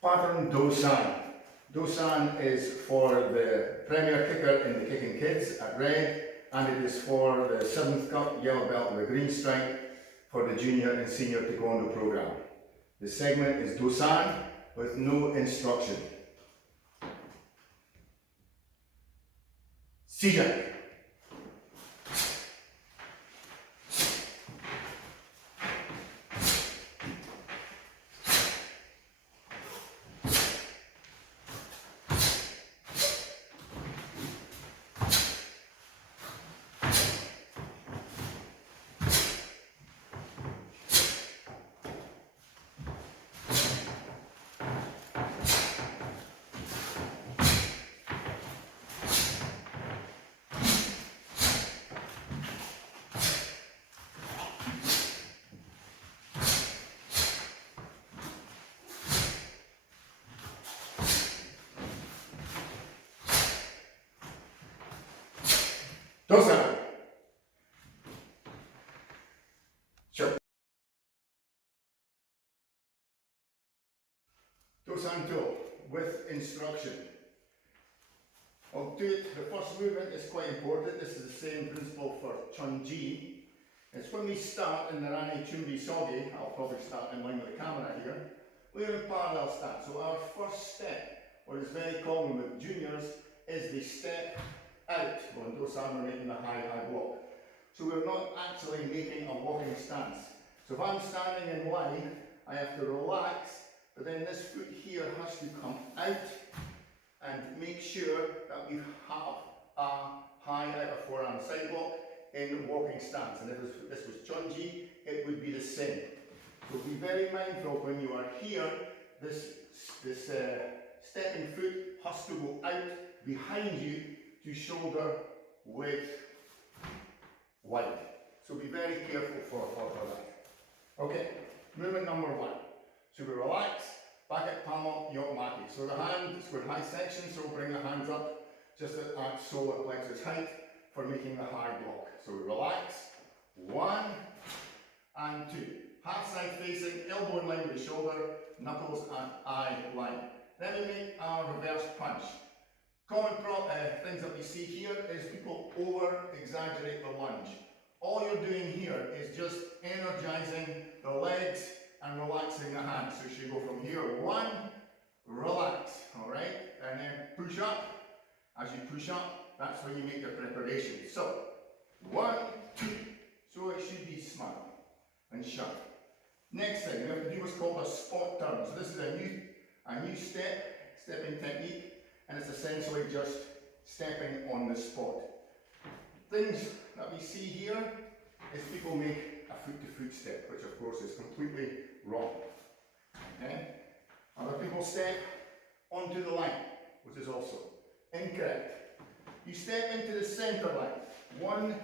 Pattern Do-San. Do-San is for the premier kicker in the Kicking Kids at red, and it is for the 7th cut yellow belt with a green stripe for the junior and senior taekwondo program. The segment is Do-San with no instruction. Seizure. Do-San. Sure. San Tul with instruction. I'll do it. The first movement is quite important. This is the same principle for Chun-Ji. It's when we start in the Rani Chumbi Sogi, I'll probably start in line with the camera here, we're in parallel stance. So our first step, what is very common with juniors, is the step out. Well, in Do-San we're making a high block. So we're not actually making a walking stance. So if I'm standing in line, I have to relax, but then this foot here has to come out and make sure that we have a high outer forearm side block in walking stance. And if this was Chun-Ji, it would be the same. So be very mindful when you are here, this stepping foot has to go out behind you to shoulder width wide. So be very careful for that. Okay, movement number one. So we relax, back at Pamo Yokmaki. So the hand is good high section, so we'll bring the hands up just at solar plexus height for making the high block. So we relax, 1 and 2. Half side facing, elbow in line with the shoulder, knuckles and eye line. Then we make our reverse punch. Common things that we see here is people over exaggerate the lunge. All you're doing here is just energizing the legs and relaxing the hands. So you should go from here, 1, relax, all right? And then push up. As you push up, that's when you make your preparation. So, 1, 2. So it should be smart and sharp. Next thing, we have to do what's called a spot turn. So this is a new stepping technique, and it's essentially just stepping on the spot. Things that we see here is people make a foot-to-foot step, which of course is completely wrong. Okay? Other people step onto the line, which is also incorrect. You step into the center line, one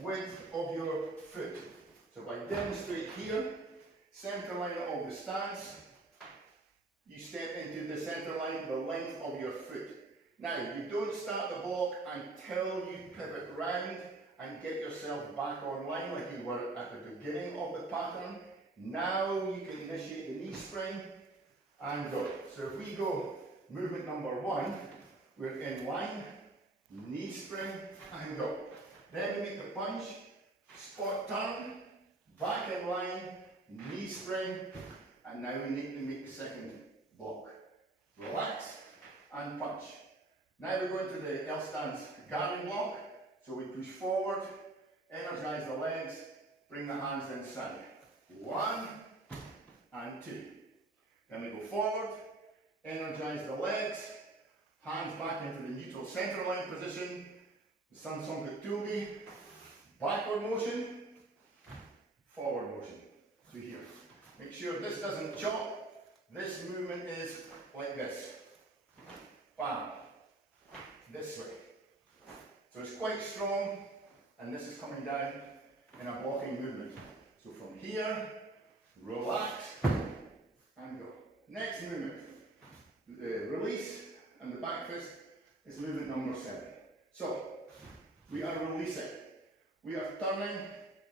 width of your foot. So if I demonstrate here, center line of the stance, you step into the center line, the length of your foot. Now, you don't start the block until you pivot round and get yourself back online like you were at the beginning of the pattern. Now you can initiate the knee spring and go. So if we go movement number 1, we're in line, knee spring and go. Then we make the punch, spot turn, back in line, knee spring, and now we need to make the second block. Relax and punch. Now we go into the L stance guarding block. So we push forward, energize the legs, bring the hands inside. 1 and 2. Then we go forward, energize the legs, hands back into the neutral center line position, the San Tul TKD, backward motion, forward motion. So here. Make sure this doesn't chop. This movement is like this. Bam. This way. So it's quite strong, and this is coming down in a blocking movement. So from here, relax and go. Next movement, the release and the back fist is movement number 7. So we are releasing. We are turning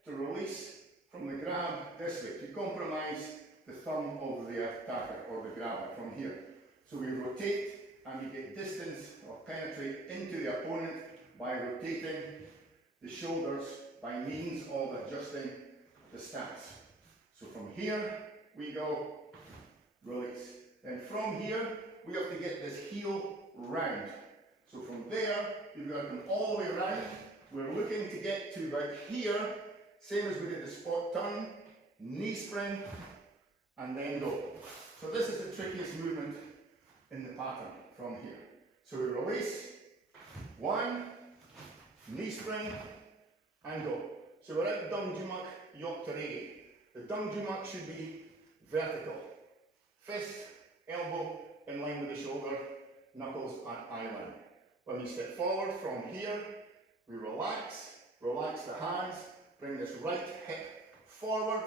to release from the grab this way, to compromise the thumb of the attacker or the grabber from here. So we rotate and we get distance or penetrate into the opponent by rotating the shoulders by means of adjusting the stance. So from here we go, release. Then from here we have to get this heel round. So from there you've got to come all the way round. We're looking to get to about here, same as we did the spot turn, knee spring, and then go. So this is the trickiest movement in the pattern from here. So we release, 1, knee spring, and go. So we're at Dung Jumak Yok Teregi. The Dung Jumak should be vertical. Fist, elbow in line with the shoulder, knuckles at eye line. When we step forward from here, we relax the hands, bring this right hip forward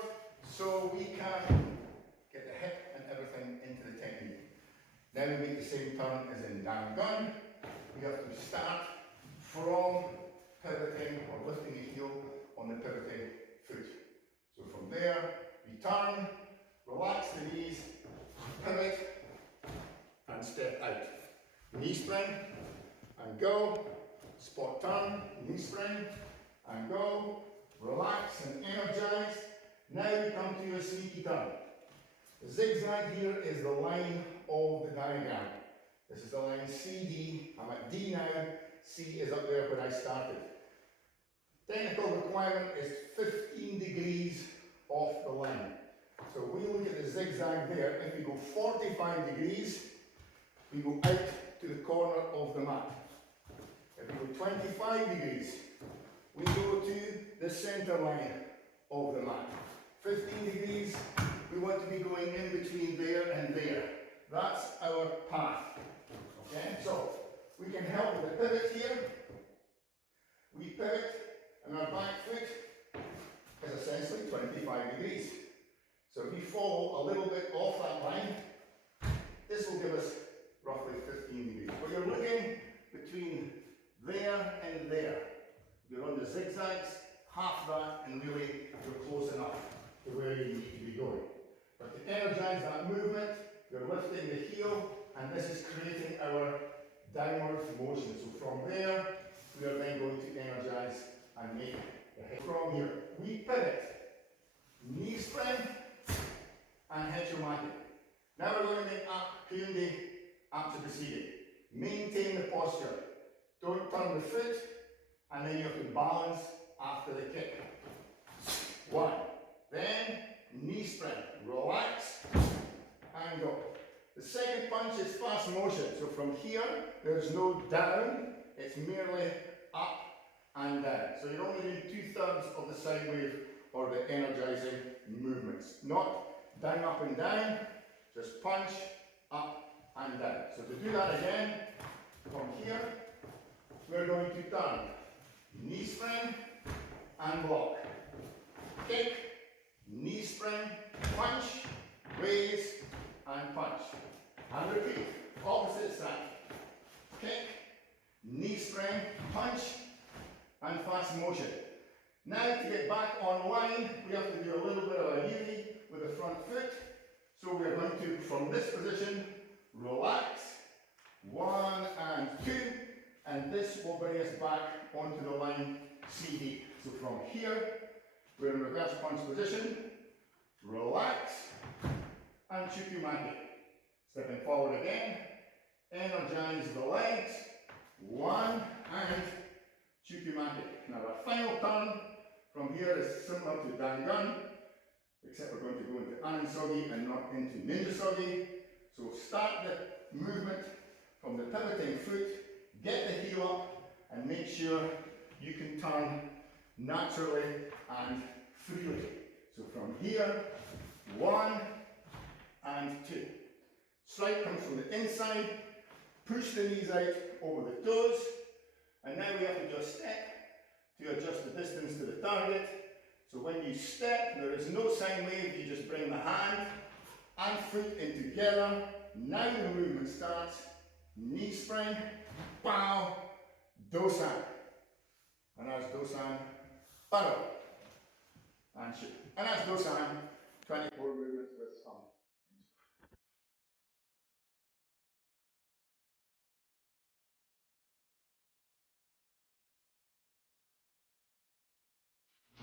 so we can get the hip and everything into the technique. Then we make the same turn as in down gun. We have to start from pivoting or lifting the heel on the pivoting foot. So from there, we turn, relax the knees, pivot, and step out. Knee spring, and go. Spot turn, knee spring, and go. Relax and energize. Now we come to your sneaky turn. The zigzag here is the line of the diagram. This is the line CD. I'm at D now. C is up there where I started. Technical requirement is 15 degrees off the line. So we look at the zigzag there. If we go 45 degrees, we go out to the corner of the mat. If we go 25 degrees, we go to the center line of the mat. 15 degrees, we want to be going in between there and there. That's our path. Okay, so we can help with the pivot here. We pivot, and our back foot is essentially 25 degrees. So if we follow a little bit off that line, this will give us roughly 15 degrees. But you're looking between there and there. You're on the zigzags, half that, and really you're close enough to where you need to be going. But to energize that movement, you're lifting the heel, and this is creating our downward motion. So from there, we are then going to energize and make the head. From here, we pivot, knee spring, and head-to-matic. Now we're going to make Kundi up to proceeding. Maintain the posture. Don't turn the foot, and then you have to balance after the kick. 1. Then knee spring. Relax and go. The second punch is fast motion. So from here, there's no down. It's merely up and down. So you're only doing 2/3 of the sine wave or the energizing movements. Not down, up and down. Just punch, up and down. So to do that again, from here, we're going to turn. Knee spring and block. Kick, knee spring, punch, raise and punch. And repeat. Opposite side. Kick, knee spring, punch, and fast motion. Now to get back online, we have to do a little bit of a U with the front foot. So we're going to, from this position, relax. 1 and 2. And this will bring us back onto the line CD. So from here, we're in reverse punch position. Relax. And Chukumaki. Stepping forward again. Energize the legs. 1 and Chukumaki. Now our final turn from here is similar to Dangun, except we're going to go into Anansogi and not into Ninja-Sogi. So start the movement from the pivoting foot, get the heel up, and make sure you can turn naturally and freely. So from here, 1 and 2. Strike comes from the inside, push the knees out over the toes, and now we have to do a step to adjust the distance to the target. So when you step, there is no sine wave, you just bring the hand and foot in together. Now the movement starts. Knee spring, bow, dosan. And that's dosan, paro. And shoot. And that's dosan, 24